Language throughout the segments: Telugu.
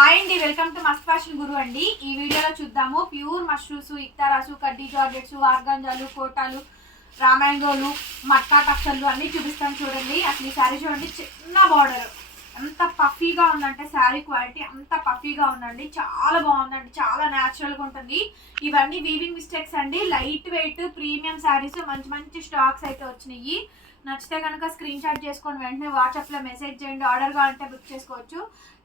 హాయ్ అండి welcome to must fashion guru అండి. ఈ వీడియోలో చూద్దాము. ప్యూర్ మష్రూమ్స్ ఇక్తారాసు కడ్డీ జార్జెట్స్ ఆర్గంజాలు కోటాలు రామాయంగోలు మట్టా టక్సర్లు అన్నీ చూపిస్తాను చూడండి. అసలు ఈ శారీ చూడండి చిన్న బార్డర్ ఎంత పఫీగా ఉందంటే శారీ క్వాలిటీ అంత పఫీగా ఉందండి. చాలా బాగుందండి చాలా న్యాచురల్గా ఉంటుంది. ఇవన్నీ వీవింగ్ మిస్టేక్స్ అండి. లైట్ వెయిట్ ప్రీమియం శారీస్ మంచి మంచి స్టాక్స్ అయితే వచ్చినాయి. నచ్చితే కనుక స్క్రీన్ షాట్ చేసుకొని వెంటనే వాట్సాప్లో మెసేజ్ చేయండి. ఆర్డర్ కావాలంటే బుక్ చేసుకోవచ్చు.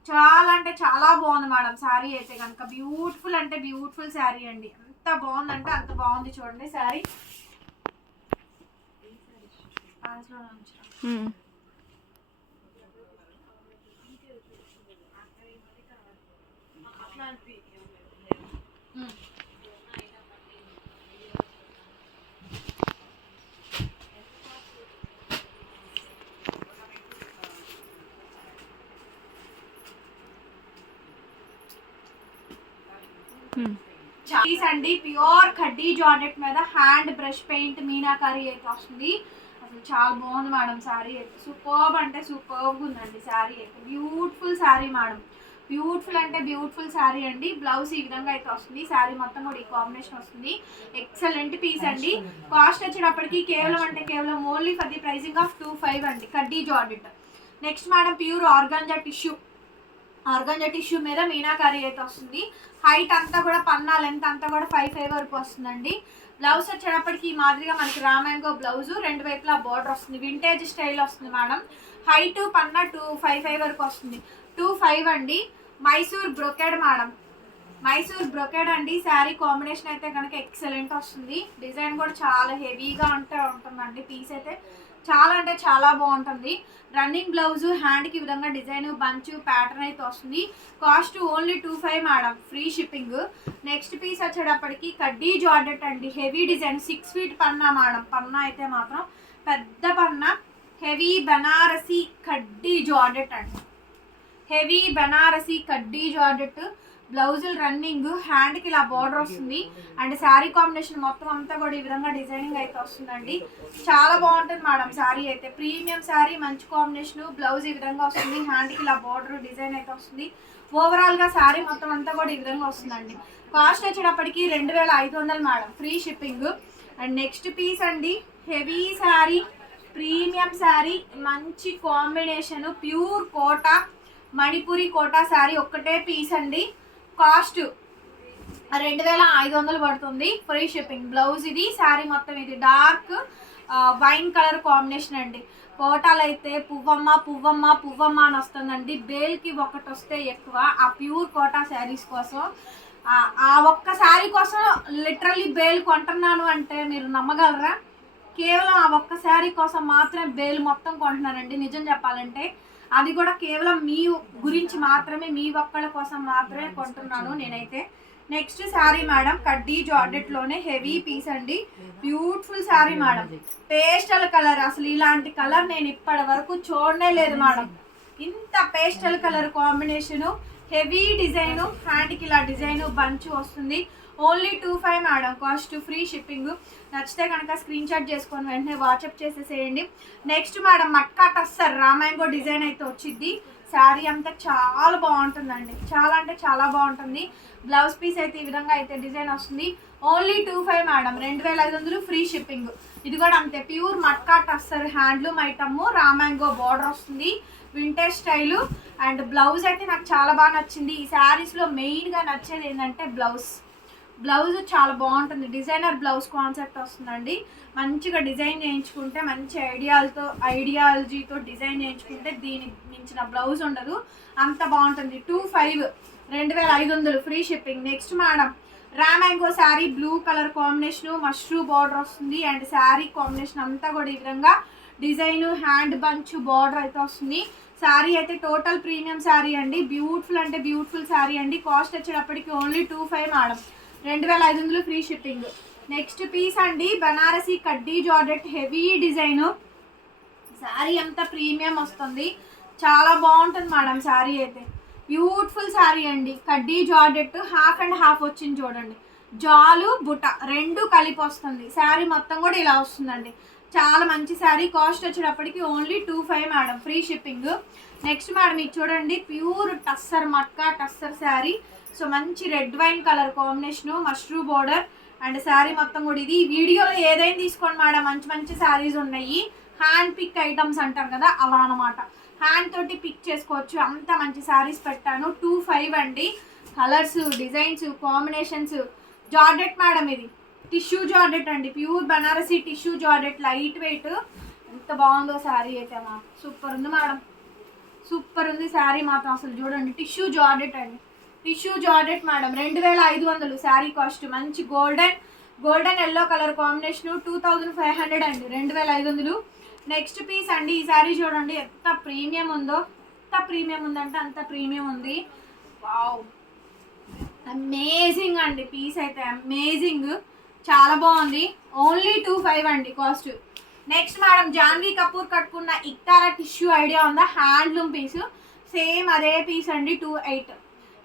చాలా అంటే చాలా బాగుంది మేడం శారీ అయితే కనుక. బ్యూటిఫుల్ అంటే బ్యూటిఫుల్ శారీ అండి. ఎంత బాగుందంటే అంత బాగుంది చూడండి శారీ. Hmm. పీస్ అండి ప్యూర్ కడ్డీ జార్జెట్ మీద హ్యాండ్ బ్రష్ పెయింట్ మీనాకారి అయితే వస్తుంది. అసలు చాలా బాగుంది మేడం శారీ అయితే. సూపర్బ్ అంటే సూపర్బ్ ఉందండి శారీ అయితే. Beautiful sari madam. బ్యూటిఫుల్ అంటే బ్యూటిఫుల్ శారీ అండి. బ్లౌజ్ ఈ విధంగా అయితే వస్తుంది. శారీ మొత్తం కూడా ఈ కాంబినేషన్ వస్తుంది. ఎక్సలెంట్ పీస్ అండి. కాస్ట్ వచ్చేటప్పటికి కేవలం అంటే కేవలం only for the pricing of two five అండి. కడ్డీ georgette next madam pure organza tissue organza tissue మీద మీనాకారి అయితే వస్తుంది. హైట్ అంతా కూడా పన్నా లెంత్ అంతా కూడా ఫైవ్ ఫైవ్ వరకు వస్తుందండి. బ్లౌజ్ వచ్చేటప్పటికి ఈ మాదిరిగా మనకి రామాంగో బ్లౌజ్ రెండు వైపులా బార్డర్ వస్తుంది. వింటేజ్ స్టైల్ వస్తుంది మేడం హైట్ పన్నా టూ ఫైవ్ ఫైవ్ వరకు వస్తుంది. టూ ఫైవ్ అండి. Mysore brocade madam Mysore brocade అండి. శారీ కాంబినేషన్ అయితే కనుక ఎక్సలెంట్ వస్తుంది. డిజైన్ కూడా చాలా హెవీగా ఉంటే ఉంటుందండి. పీస్ అయితే చాలా అంటే చాలా బాగుంటుంది. రన్నింగ్ బ్లౌజ్ హ్యాండ్కి విధంగా డిజైన్ బంచ్ ప్యాటర్న్ అయితే వస్తుంది. Cost only two five madam free shipping. Next piece వచ్చేటప్పటికి కడ్డీ జార్డెట్ అండి. హెవీ డిజైన్ సిక్స్ ఫీట్ పన్నా మేడం. పన్నా అయితే మాత్రం పెద్ద పన్నా హెవీ బనారసి కడ్డీ జార్డెట్ అండి. హెవీ బనారసి కడ్డీ జార్డెట్ బ్లౌజులు రన్నింగ్ హ్యాండ్కి ఇలా బార్డర్ వస్తుంది. అండ్ శారీ కాంబినేషన్ మొత్తం అంతా కూడా ఈ విధంగా డిజైనింగ్ అయితే వస్తుందండి. చాలా బాగుంటుంది మేడం శారీ అయితే. ప్రీమియం శారీ మంచి కాంబినేషన్ బ్లౌజ్ ఈ విధంగా వస్తుంది. హ్యాండ్కి ఇలా బార్డర్ డిజైన్ అయితే వస్తుంది. ఓవరాల్గా శారీ మొత్తం అంతా కూడా ఈ విధంగా వస్తుందండి. కాస్ట్ వచ్చేటప్పటికి రెండు వేల ఐదు వందలు madam. Free shipping and next piece అండి. హెవీ శారీ ప్రీమియం శారీ మంచి కాంబినేషన్ ప్యూర్ కోటా మణిపురి కోటా శారీ ఒక్కటే పీస్ అండి. కాస్ట్ రెండు వేల ఐదు వందలు పడుతుంది. ఫ్రీ షిప్పింగ్ బ్లౌజ్ ఇది శారీ మొత్తం ఇది. డార్క్ వైన్ కలర్ కాంబినేషన్ అండి. కోటాలు అయితే పువ్వమ్మ పువ్వమ్మ పువ్వమ్మ అని వస్తుందండి. బేల్కి ఒకటి వస్తే ఎక్కువ. ఆ ప్యూర్ కోటా శారీస్ కోసం. ఆ- ఒక్క శారీ కోసం లిటరల్లీ బేల్ కొంటున్నాను అంటే మీరు నమ్మగలరా? కేవలం ఆ ఒక్క శారీ కోసం మాత్రమే బేల్ మొత్తం కొంటున్నానండి. నిజం చెప్పాలంటే అది కూడా కేవలం మీ గురించి మాత్రమే మీ ఒక్కళ్ళ కోసం మాత్రమే కొంటున్నాను నేనైతే. నెక్స్ట్ శారీ మేడం కడ్డీ జార్డెట్లోనే హెవీ పీస్ అండి. Beautiful sari madam pastel colour అసలు ఇలాంటి కలర్ నేను ఇప్పటి వరకు చూడనే లేదు మేడం ఇంత pastel colour combination heavy design హ్యాండ్కి ఇలా డిజైన్ బంచ్ వస్తుంది. Only two five madam cost free shipping. నచ్చితే కనుక స్క్రీన్ షాట్ చేసుకొని వెంటనే వాట్సాప్ చేసేసేయండి. నెక్స్ట్ మేడం మట్కా టస్సర్ రామాయంగో డిజైన్ అయితే వచ్చింది శారీ అంతా చాలా బాగుంటుందండి. చాలా అంటే చాలా బాగుంటుంది. బ్లౌజ్ పీస్ అయితే ఈ విధంగా అయితే డిజైన్ వస్తుంది. ఓన్లీ టూ ఫైవ్ మేడం రెండు వేల ఐదు వందలు ఫ్రీ షిప్పింగ్. ఇది కూడా అంతే. Pure matka tussar handloom item రామాంగో border వస్తుంది. వింటేజ్ స్టైలు అండ్ బ్లౌజ్ అయితే నాకు చాలా బాగా నచ్చింది. ఈ శారీస్లో మెయిన్గా నచ్చేది ఏంటంటే బ్లౌజ్. బ్లౌజ్ చాలా బాగుంటుంది. డిజైనర్ బ్లౌజ్ కాన్సెప్ట్ వస్తుందండి. మంచిగా డిజైన్ చేయించుకుంటే మంచి ఐడియాలతో ఐడియాలజీతో డిజైన్ చేయించుకుంటే దీనికి మించిన బ్లౌజ్ ఉండదు. అంత బాగుంటుంది. టూ ఫైవ్ రెండు వేల ఐదు వందలు free shipping. Next madam రామాంగో sari blue colour combination mashru border వస్తుంది. అండ్ శారీ కాంబినేషన్ అంతా కూడా ఈ విధంగా డిజైన్ హ్యాండ్ బంచ్ బార్డర్ అయితే వస్తుంది. శారీ అయితే టోటల్ ప్రీమియం శారీ అండి. బ్యూటిఫుల్ అంటే బ్యూటిఫుల్ శారీ అండి. కాస్ట్ వచ్చేటప్పటికి ఓన్లీ టూ ఫైవ్ మేడం. రెండు వేల ఐదు వందలు ఫ్రీ షిప్పింగ్. నెక్స్ట్ పీస్ అండి బనారసి కడ్డీ జార్డెట్ హెవీ డిజైన్. శారీ అంతా ప్రీమియం వస్తుంది. చాలా బాగుంటుంది మేడం శారీ అయితే. బ్యూటిఫుల్ శారీ అండి. కడ్డీ జార్డెట్ హాఫ్ అండ్ హాఫ్ వచ్చింది చూడండి. జాలు బుట రెండు కలిపి వస్తుంది. శారీ మొత్తం కూడా ఇలా వస్తుందండి. చాలా మంచి శారీ. కాస్ట్ వచ్చేటప్పటికి only two five madam free shipping. Next madam ఇది చూడండి ప్యూర్ టస్సర్ మట్కా టస్సర్ శారీ. సో మంచి red wine colour combination mashru border and sari మొత్తం కూడా ఇది. వీడియోలో ఏదైనా తీసుకోండి మేడం మంచి మంచి శారీస్ ఉన్నాయి. హ్యాండ్ పిక్ ఐటమ్స్ అంటారు కదా అలా అనమాట హ్యాండ్ తోటి పిక్ చేసుకోవచ్చు. అంత మంచి శారీస్ పెట్టాను. టూ ఫైవ్ అండి. Colours designs combinations. Georgette madam ఇది. టిష్యూ జార్డెట్ అండి. Pure Banarasi tissue georgette light weight. ఎంత బాగుందో శారీ అయితే మాత్రం. సూపర్ ఉంది మేడం. సూపర్ ఉంది శారీ మాత్రం అసలు చూడండి. టిష్యూ జార్డెట్ అండి. టిష్యూ జార్డెట్ మేడం రెండు వేల ఐదు వందలు. శారీ కాస్ట్ మంచి golden golden yellow colour combination two thousand five hundred అండి రెండు వేల ఐదు వందలు. నెక్స్ట్ పీస్ అండి ఈ శారీ చూడండి ఎంత ప్రీమియం ఉందో ఎంత ప్రీమియం ఉందంటే అంత ప్రీమియం ఉంది. వావ్! అమేజింగ్ అండి పీస్ అయితే అమేజింగ్. చాలా బాగుంది. ఓన్లీ టూ ఫైవ్ అండి cost. Next madam Janhvi Kapoor కట్టుకున్న ఇక్తారా టిష్యూ ఐడియా ఉందా? Handloom piece. సేమ్ అదే పీస్ అండి టూ ఎయిట్.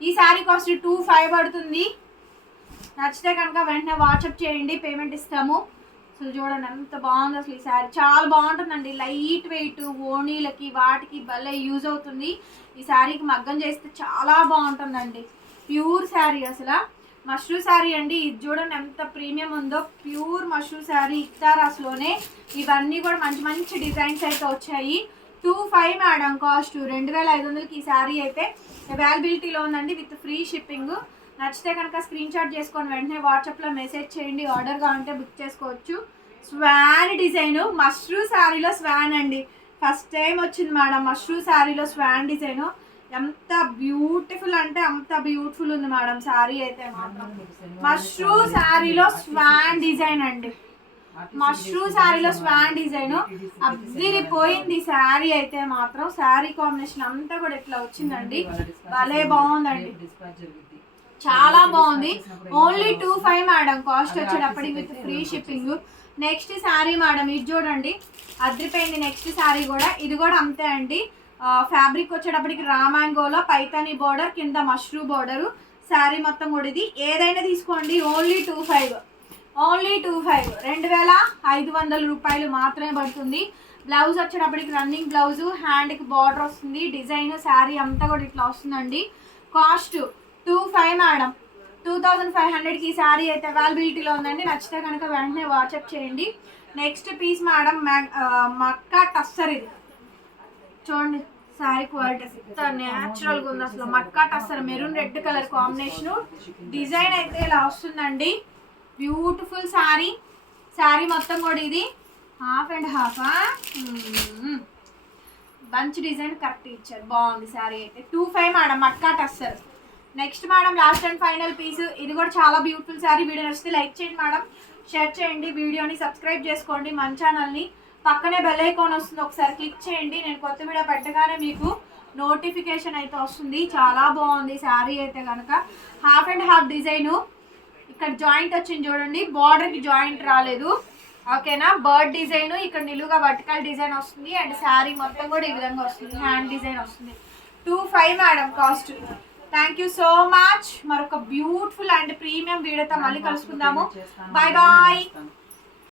ఈ శారీ కాస్ట్ టూ ఫైవ్ పడుతుంది. నచ్చితే కనుక వెంటనే వాట్సాప్ చేయండి పేమెంట్ ఇస్తాము. అసలు చూడండి ఎంత బాగుంది అసలు ఈ శారీ. చాలా బాగుంటుందండి. లైట్ వెయిట్ ఓణీలకి వాటికి భలే యూజ్ అవుతుంది. ఈ శారీకి మగ్గం చేస్తే చాలా బాగుంటుందండి. ప్యూర్ శారీ అసలు. మష్రూ శారీ అండి. ఇది చూడండి ఎంత ప్రీమియం ఉందో. ప్యూర్ మష్రూ శారీ ఇక్తారాస్లోనే. ఇవన్నీ కూడా మంచి మంచి డిజైన్స్ అయితే వచ్చాయి. టూ ఫైవ్ మేడం కాస్ట్ రెండు వేల ఐదు వందలకి ఈ శారీ అయితే అవైలబిలిటీలో ఉందండి విత్ ఫ్రీ షిప్పింగ్. నచ్చితే కనుక స్క్రీన్ షాట్ చేసుకొని వెంటనే వాట్సాప్లో మెసేజ్ చేయండి ఆర్డర్గా ఉంటే బుక్ చేసుకోవచ్చు. స్వాన్ డిజైన్ మష్రూ శారీలో స్వాన్ అండి. ఫస్ట్ టైం వచ్చింది మేడం మష్రూ శారీలో స్వాన్ డిజైన్. ఎంత బ్యూటిఫుల్ అంటే అంత బ్యూటిఫుల్ ఉంది మేడం శారీ అయితే మాత్రం. మష్రూ శారీలో స్వాన్ డిజైన్ అండి. మష్రూ శారీలో స్వాన్ డిజైన్ అద్దిరిపోయింది శారీ అయితే మాత్రం శారీ కాంబినేషన్ అంతా కూడా ఇట్లా వచ్చిందండి. భలే బాగుందండి. చాలా బాగుంది. Only two five madam cost వచ్చేటప్పటికి with free shipping next sari madam ఇది చూడండి. అద్రిపోయింది నెక్స్ట్ శారీ కూడా. ఇది కూడా అంతే అండి. ఫ్యాబ్రిక్ వచ్చేటప్పటికి రామాంగోలో పైతాని బోర్డర్ కింద మష్రూ బోర్డరు శారీ మొత్తం కూడా ఇది. ఏదైనా తీసుకోండి. Only two five only two five రెండు వేల ఐదు వందల రూపాయలు మాత్రమే పడుతుంది. బ్లౌజ్ వచ్చేటప్పటికి రన్నింగ్ బ్లౌజ్ హ్యాండ్కి బార్డర్ వస్తుంది. డిజైన్ శారీ అంతా కూడా ఇట్లా వస్తుందండి. Cost two five madam two thousand five హండ్రెడ్కి ఈ శారీ అయితే అవైలబిలిటీలో ఉందండి. నచ్చితే కనుక వెంటనే వాట్సాప్ చేయండి. Next piece madam matka tussar ఇది. చూడండి శారీ క్వాలిటీ ఎంత న్యాచురల్గా ఉంది అసలు. Matka tussar maroon red colour combination. Design అయితే ఇలా వస్తుందండి. బ్యూటిఫుల్ శారీ శారీ మొత్తం కూడా ఇది. Half and half bunch design correct ఇచ్చారు. బాగుంది శారీ అయితే. టూ ఫైవ్ మేడం మట్కాట్ వస్తారు next madam last and final piece ఇది కూడా చాలా బ్యూటిఫుల్ శారీ వీడియో నచ్చితే లైక్ చేయండి మేడం షేర్ చేయండి. వీడియోని సబ్స్క్రైబ్ చేసుకోండి. మన ఛానల్ని పక్కనే బెల్ ఐకాన్ వస్తుంది. ఒకసారి క్లిక్ చేయండి. నేను కొత్త వీడియో పెట్టగానే మీకు నోటిఫికేషన్ అయితే వస్తుంది. చాలా బాగుంది శారీ అయితే కనుక హాఫ్ అండ్ హాఫ్ డిజైను ఇక్కడ జాయింట్ వచ్చింది చూడండి. బార్డర్కి జాయింట్ రాలేదు. ఓకేనా బర్డ్ డిజైన్ ఇక్కడ నిలువుగా వర్టికల్ డిజైన్ వస్తుంది. అండ్ శారీ మొత్తం కూడా ఈ విధంగా వస్తుంది. హ్యాండ్ డిజైన్ వస్తుంది. Two five madam cost thank you so much మరొక బ్యూటిఫుల్ అండ్ ప్రీమియం వీడియోతో మళ్ళీ కలుసుకుందాము. Bye bye